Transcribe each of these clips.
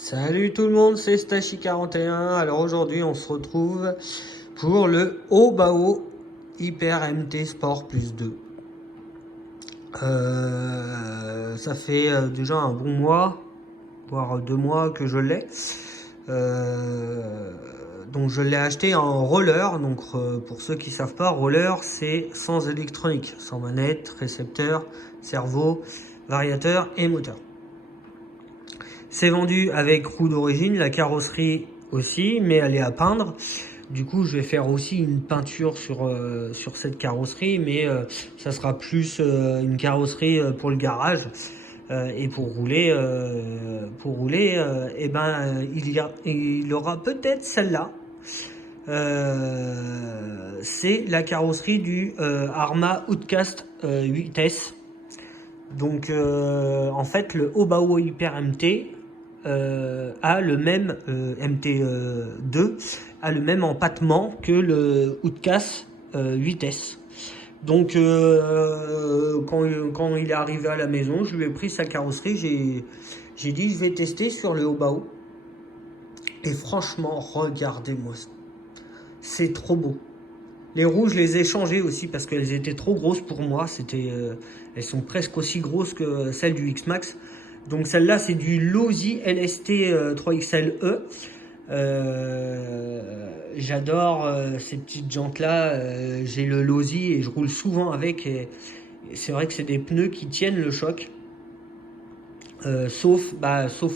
Salut tout le monde, c'est Stachi41. Alors aujourd'hui, on se retrouve pour le Obao Hyper MT Sport Plus 2. Ça fait déjà un bon mois, voire 2 mois que je l'ai. Donc je l'ai acheté en roller. Donc pour ceux qui savent pas, roller c'est sans électronique, sans manette, récepteur, cerveau, variateur et moteur. C'est vendu avec roue d'origine, la carrosserie aussi, mais elle est à peindre. Du coup, je vais faire aussi une peinture sur cette carrosserie, mais ça sera plus une carrosserie pour le garage. Et pour rouler, il aura peut-être celle-là. C'est la carrosserie du Arrma Outcast 8S. Donc en fait, le Obao Hyper MT a le même MT2 a le même empattement que le Outcast 8S. Donc quand il est arrivé à la maison, je lui ai pris sa carrosserie, j'ai dit je vais tester sur le Obao. Et franchement, regardez-moi ça. C'est trop beau. Les roues, je les ai changées aussi parce qu'elles étaient trop grosses pour moi. Elles sont presque aussi grosses que celles du X-Max. Donc celle-là, c'est du Losi LST 3XLE. J'adore ces petites jantes-là. J'ai le Losi et je roule souvent avec. Et c'est vrai que c'est des pneus qui tiennent le choc. Sauf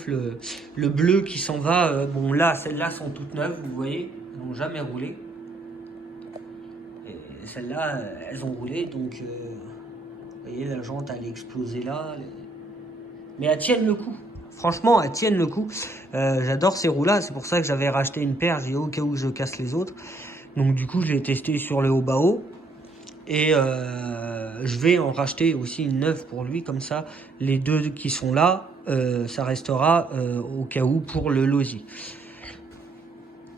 le bleu qui s'en va. Bon là, celles-là sont toutes neuves, vous voyez. Elles n'ont jamais roulé. Et celles-là, elles ont roulé, donc vous voyez, la jante elle est explosée là. Mais elles tiennent le coup. Franchement, elles tiennent le coup. J'adore ces roues-là, c'est pour ça que j'avais racheté une paire, j'ai au cas où je casse les autres. Donc du coup, je l'ai testé sur le Obao. Et je vais en racheter aussi une neuve pour lui, comme ça, les deux qui sont là, ça restera au cas où pour le Losi.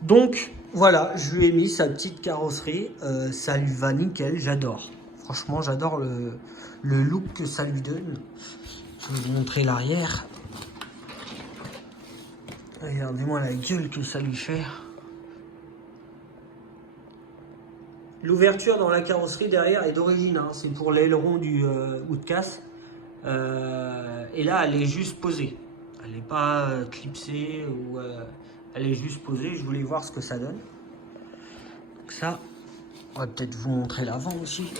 Donc voilà, je lui ai mis sa petite carrosserie, ça lui va nickel, j'adore. Franchement, j'adore le look que ça lui donne. Je vais vous montrer l'arrière. Regardez-moi la gueule que ça lui fait. L'ouverture dans la carrosserie derrière est d'origine, hein. C'est pour l'aileron du Outcast. Et là, elle est juste posée. Elle n'est pas clipsée ou elle est juste posée. Je voulais voir ce que ça donne. Donc ça, on va peut-être vous montrer l'avant aussi.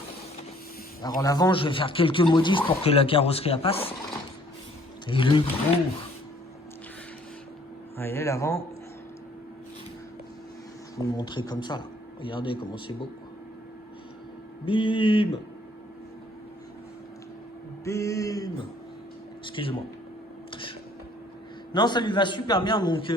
Alors l'avant, je vais faire quelques modifs pour que la carrosserie elle passe. Et le gros. Voyez l'avant. Je vais vous montrer comme ça. Là. Regardez comment c'est beau. Bim. Bim. Excusez-moi. Non, ça lui va super bien. Donc,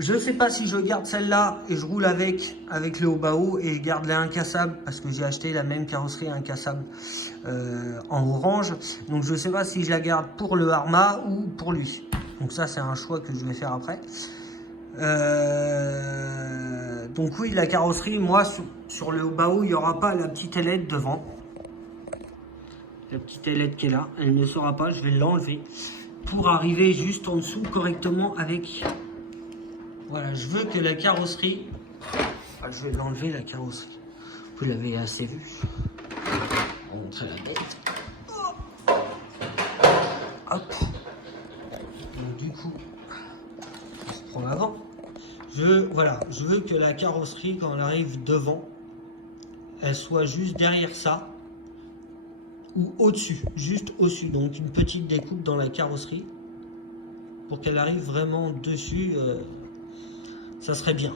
je ne sais pas si je garde celle-là et je roule avec le Obao et je garde les incassables parce que j'ai acheté la même carrosserie incassable en orange. Donc, je ne sais pas si je la garde pour le Arrma ou pour lui. Donc, ça, c'est un choix que je vais faire après. Donc oui, la carrosserie, moi sur le Obao, il n'y aura pas la petite ailette devant. La petite ailette qui est là, elle ne sera pas, je vais l'enlever pour arriver juste en dessous correctement avec. Voilà, je veux que la carrosserie. Je vais l'enlever la carrosserie. Vous l'avez assez vu. On va montrer la bête. Hop. Donc du coup, on se prend l'avant. Voilà, je veux que la carrosserie, quand elle arrive devant, elle soit juste derrière ça ou au-dessus, juste au-dessus. Donc une petite découpe dans la carrosserie pour qu'elle arrive vraiment dessus, ça serait bien.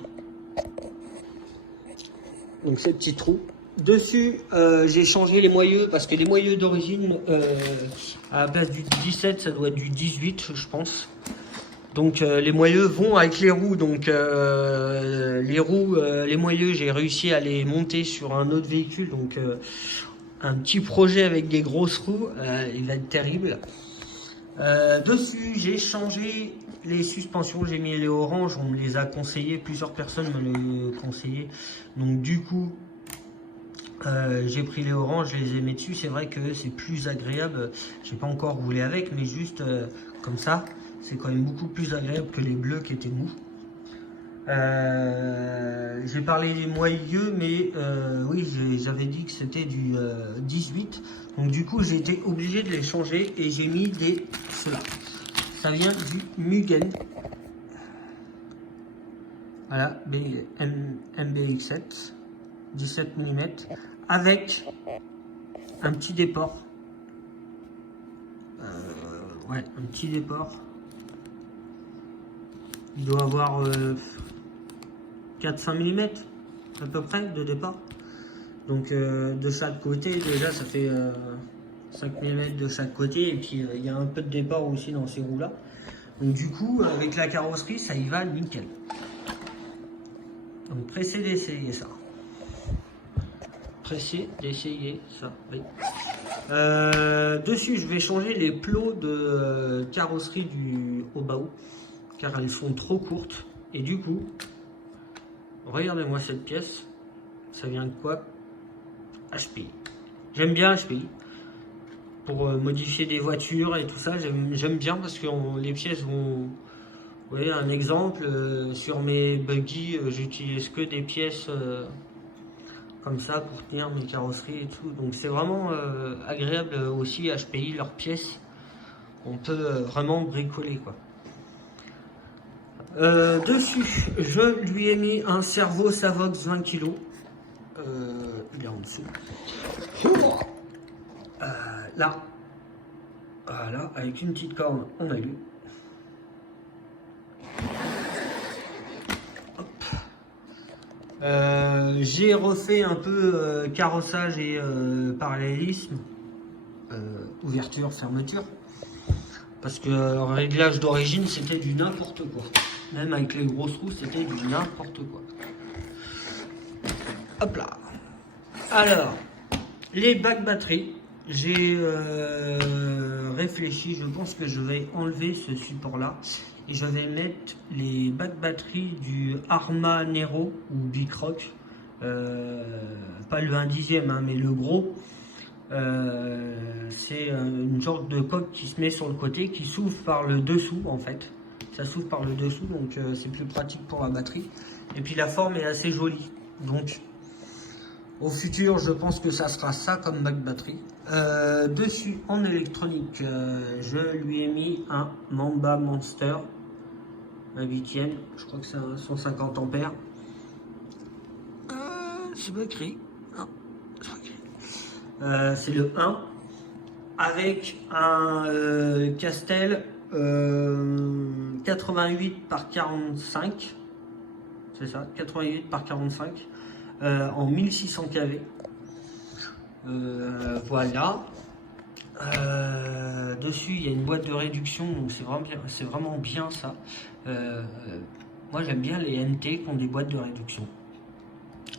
Donc ces petits trous. Dessus, j'ai changé les moyeux parce que les moyeux d'origine, à la place du 17, ça doit être du 18, je pense. Donc les moyeux vont avec les roues, donc les moyeux, j'ai réussi à les monter sur un autre véhicule, donc un petit projet avec des grosses roues, il va être terrible. Dessus, j'ai changé les suspensions, j'ai mis les oranges, on me les a conseillées, plusieurs personnes me les conseillaient, donc du coup j'ai pris les oranges, je les ai mis dessus. C'est vrai que c'est plus agréable, j'ai pas encore roulé avec, mais juste comme ça. C'est quand même beaucoup plus agréable que les bleus qui étaient mous. J'ai parlé des moyeux, mais oui, j'avais dit que c'était du 18. Donc du coup, j'ai été obligé de les changer et j'ai mis ceux-là. Ça vient du Mugen. Voilà, MBX7, 17 mm, avec un petit déport. Ouais, un petit déport. Il doit avoir 4-5 mm à peu près de départ. Donc de chaque côté, déjà ça fait 5 mm de chaque côté. Et puis il y a un peu de départ aussi dans ces roues-là. Donc du coup, avec la carrosserie, ça y va nickel. Donc pressé d'essayer ça. Pressé d'essayer ça, oui. Dessus, je vais changer les plots de carrosserie du Obao, car elles sont trop courtes. Et du coup, regardez-moi cette pièce. Ça vient de quoi? HPI. J'aime bien HPI. Pour modifier des voitures et tout ça, j'aime bien parce que les pièces vont... Vous voyez, un exemple, sur mes buggy, j'utilise que des pièces comme ça pour tenir mes carrosseries et tout. Donc c'est vraiment agréable aussi, HPI, leurs pièces. On peut vraiment bricoler, quoi. Dessus, je lui ai mis un Servo Savox 20 kg. Il est en dessous. Là, voilà, avec une petite corne, on a eu. J'ai refait un peu carrossage et parallélisme, ouverture, fermeture, parce que réglage d'origine c'était du n'importe quoi. Même avec les grosses roues c'était du n'importe quoi. Hop là. Alors, les bacs batterie, j'ai réfléchi, je pense que je vais enlever ce support là. Et je vais mettre les bacs batterie du Arma Nero ou Bicroc, pas le 1/10, hein, mais le gros. C'est une sorte de coque qui se met sur le côté, qui s'ouvre par le dessous en fait. Ça s'ouvre par le dessous, donc c'est plus pratique pour la batterie. Et puis la forme est assez jolie. Donc au futur, je pense que ça sera ça comme bac batterie. Dessus, en électronique, je lui ai mis un Mamba Monster, un 8e, je crois que c'est un 150 ampères. C'est pas écrit. Non, c'est pas écrit. C'est le 1, avec un Castel 88 par 45. C'est ça, 88 par 45. En 1600 kV. Voilà. Dessus il y a une boîte de réduction, donc c'est vraiment bien ça. Moi j'aime bien les NT qui ont des boîtes de réduction.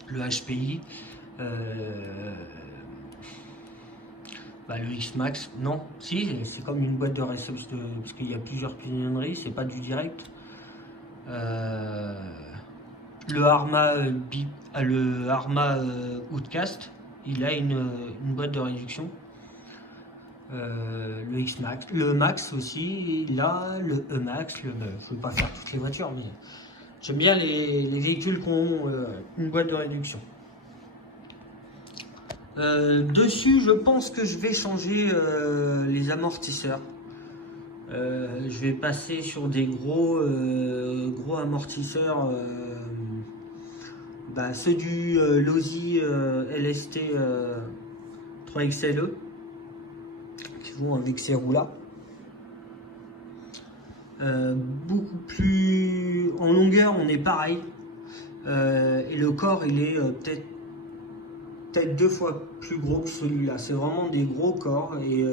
Le HPI, le X-Max, non, si, c'est comme une boîte de réception parce qu'il y a plusieurs pignonneries, c'est pas du direct. Le Arma Outcast, il a une boîte de réduction. Le X-Max, le Max aussi, là, le E-Max, je ne veux pas faire toutes les voitures, mais j'aime bien les véhicules qui ont une boîte de réduction. Dessus, je pense que je vais changer les amortisseurs. Je vais passer sur des gros amortisseurs, ceux du Losi LST 3XLE qui vont avec ces roues là. Beaucoup plus en longueur, on est pareil, et le corps il est peut-être 2 fois plus gros que celui-là. C'est vraiment des gros corps et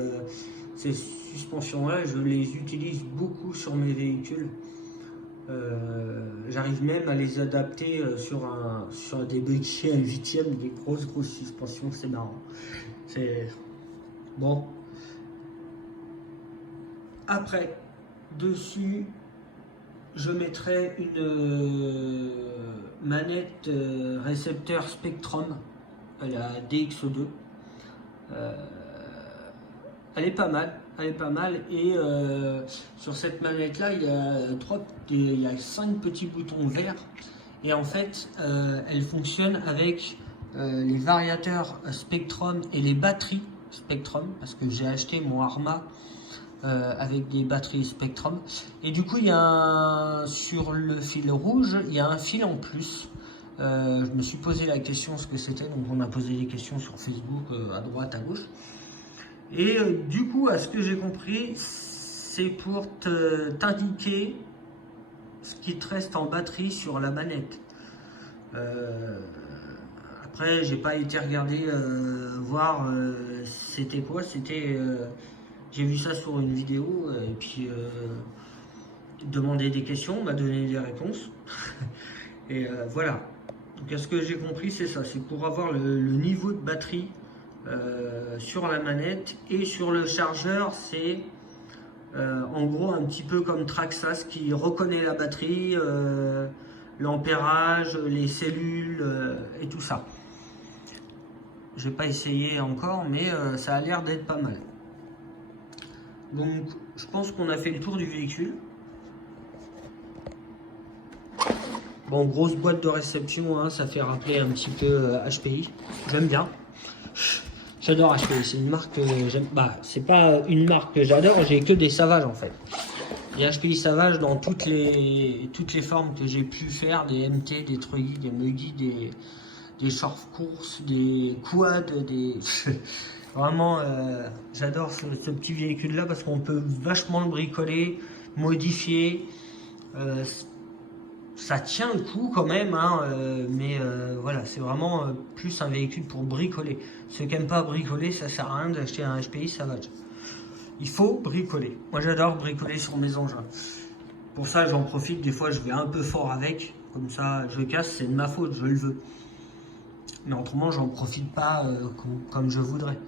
ces suspensions-là, je les utilise beaucoup sur mes véhicules. J'arrive même à les adapter sur des buggy à 8e, des grosses suspensions, c'est marrant. C'est bon. Après, dessus, je mettrai une manette récepteur Spectrum, la DX2. Elle est pas mal. elle est pas mal. Et sur cette manette là, il y a 5 petits boutons verts. Et en fait, elle fonctionne avec les variateurs Spektrum et les batteries Spektrum, parce que j'ai acheté mon Arma avec des batteries Spektrum. Et du coup, sur le fil rouge, il y a un fil en plus. Je me suis posé la question ce que c'était, donc on a posé des questions sur Facebook à droite, à gauche. Et du coup, à ce que j'ai compris, c'est pour t'indiquer ce qui te reste en batterie sur la manette. Après, j'ai pas été regarder voir c'était quoi. J'ai vu ça sur une vidéo et puis demander des questions, on m'a donné des réponses. Et voilà. Donc, à ce que j'ai compris, c'est ça. C'est pour avoir le niveau de batterie sur la manette et sur le chargeur. C'est en gros un petit peu comme Traxxas qui reconnaît la batterie, l'ampérage, les cellules et tout ça. J'ai pas essayé encore, mais ça a l'air d'être pas mal. Donc je pense qu'on a fait le tour du véhicule. Bon, grosse boîte de réception, hein, ça fait rappeler un petit peu HPI. J'aime bien. J'adore HPI, c'est une marque que j'aime. Bah, c'est pas une marque que j'adore, j'ai que des Savage en fait. Des HPI Savage dans toutes les formes que j'ai pu faire, des MT, des Truggy, des Muggy, des short courses, des quads, des... Vraiment, j'adore ce petit véhicule là parce qu'on peut vachement le bricoler, modifier. Ça tient le coup quand même, hein, mais voilà, c'est vraiment plus un véhicule pour bricoler. Ceux qui n'aiment pas bricoler, ça sert à rien d'acheter un HPI Savage. Il faut bricoler. Moi j'adore bricoler sur mes engins. Pour ça j'en profite, des fois je vais un peu fort avec, comme ça je casse, c'est de ma faute, je le veux. Mais autrement j'en profite pas comme je voudrais.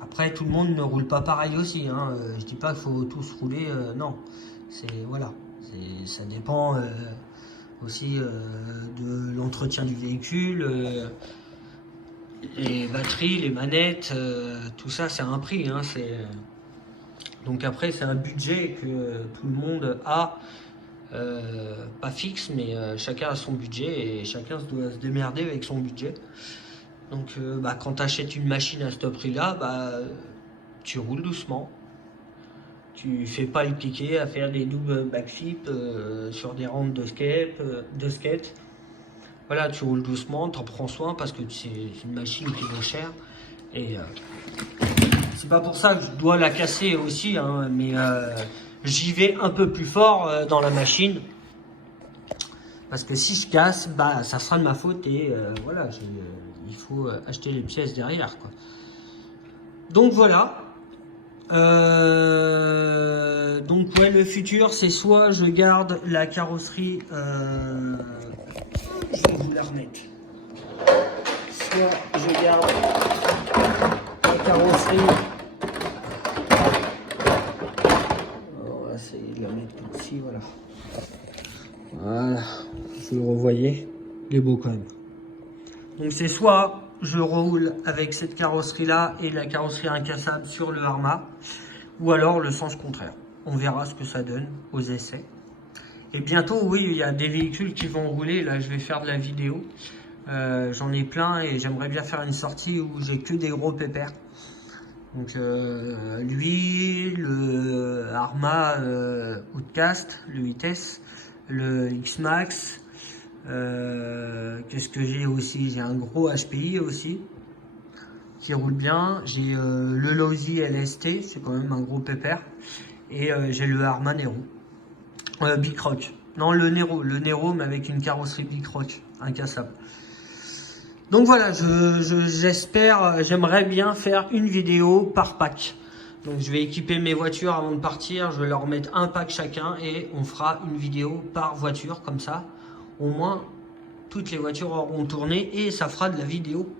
Après tout le monde ne roule pas pareil aussi, hein. Je dis pas qu'il faut tous rouler, non. Voilà. Ça dépend aussi de l'entretien du véhicule, les batteries, les manettes, tout ça c'est un prix, hein, donc après c'est un budget que tout le monde a, pas fixe, mais chacun a son budget et chacun doit se démerder avec son budget. Donc quand tu achètes une machine à ce prix là, tu roules doucement. Tu fais pas le piqué à faire des doubles backflips sur des rampes de skate. Voilà, tu roules doucement, t'en prends soin parce que c'est une machine qui vaut cher. Et c'est pas pour ça que je dois la casser aussi, hein, mais j'y vais un peu plus fort dans la machine. Parce que si je casse, ça sera de ma faute et voilà, il faut acheter les pièces derrière, quoi. Donc voilà. Donc ouais, le futur c'est soit je garde la carrosserie, je vais vous la remettre, soit je garde la carrosserie, on va essayer de la mettre ici, voilà, vous le revoyez, il est beau quand même. Donc c'est soit je roule avec cette carrosserie là et la carrosserie incassable sur le Arma, ou alors le sens contraire. On verra ce que ça donne aux essais. Et bientôt, oui, il y a des véhicules qui vont rouler. Là, je vais faire de la vidéo. J'en ai plein et j'aimerais bien faire une sortie où j'ai que des gros pépères. Donc lui, le Arma Outcast, le Vitesse, le X-Max. Qu'est-ce que j'ai aussi? J'ai un gros HPI aussi qui roule bien. J'ai le Losi LST, c'est quand même un gros pépère. Et j'ai le Arma Nero. Bicroc. Non, le Nero, mais avec une carrosserie Bicroc, incassable. Donc voilà, j'aimerais bien faire une vidéo par pack. Donc je vais équiper mes voitures avant de partir, je vais leur mettre un pack chacun et on fera une vidéo par voiture, comme ça. Au moins, toutes les voitures auront tourné et ça fera de la vidéo.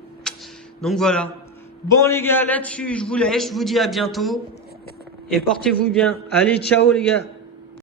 Donc voilà. Bon les gars, là-dessus, je vous laisse, je vous dis à bientôt. Et portez-vous bien. Allez, ciao les gars.